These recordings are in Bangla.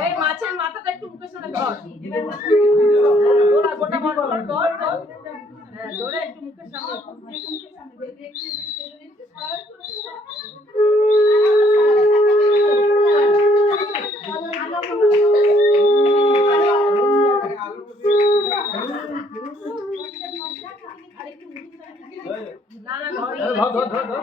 এই মাছের মাথাটা একটু মুখের সামনে ধর। গোটা গোটা ধর ধর ধর। হ্যাঁ ধরে একটু ধর ধর ধর ধর।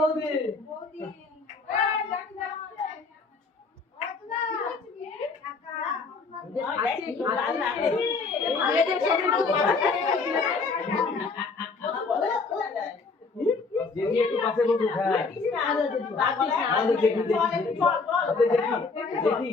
বৌদি। আচ্ছা, একটু পাশে বসে হ্যাঁ। দেখি দেখি দেখি। দেখি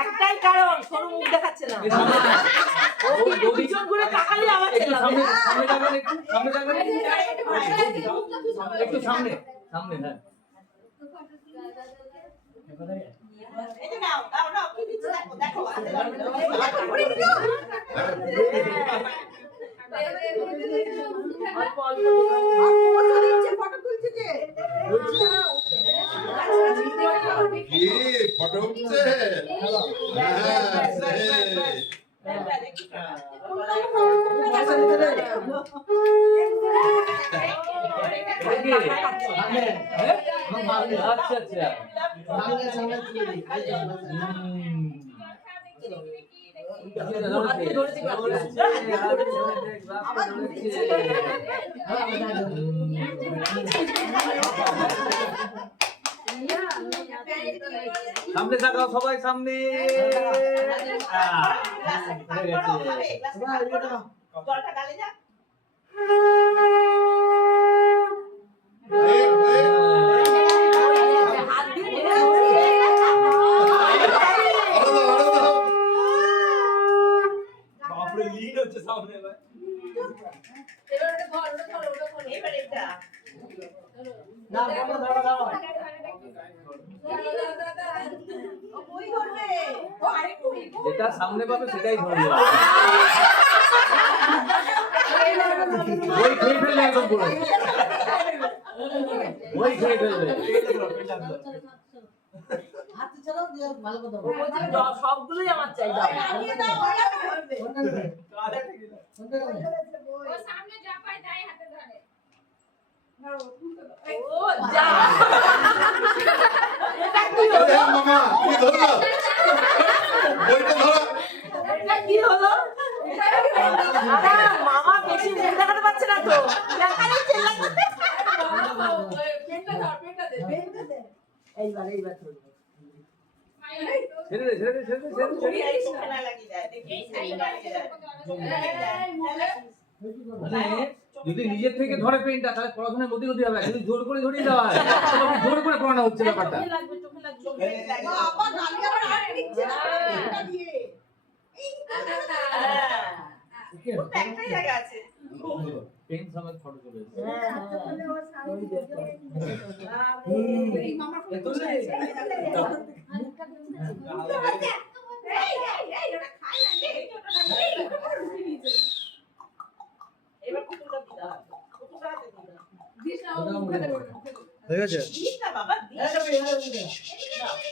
একটাই কারণ সরু মুখ দেখাচ্ছে না। একটু সামনে সামনে হ্যাঁ। দেখো দেখো কি ফটো উঠছে আচ্ছা আচ্ছা সামনে তাকাও সবাই সামনে। না দাঁড়া দাঁড়া যেটা সামনে পাবে সেটাই ধরবে। সবগুলোই আমার চাই মা তুমি ধরো। বইটা ধরো। কি হলো? মামা বেশি দেখাতে পারছে না তো। যদি নিজের থেকে ধরে পেনটা তাহলে পড়াশোনায় গতি গতি হবে। যদি জোর করে ধরিয়ে দেওয়া হয় জোর করে পড়ানো হচ্ছে ব্যাপারটা। এবার কুকুরটা দিতে হবে কুকুরটা দিতে হবে দিস না মুখে দেবে ঠিক আছে এই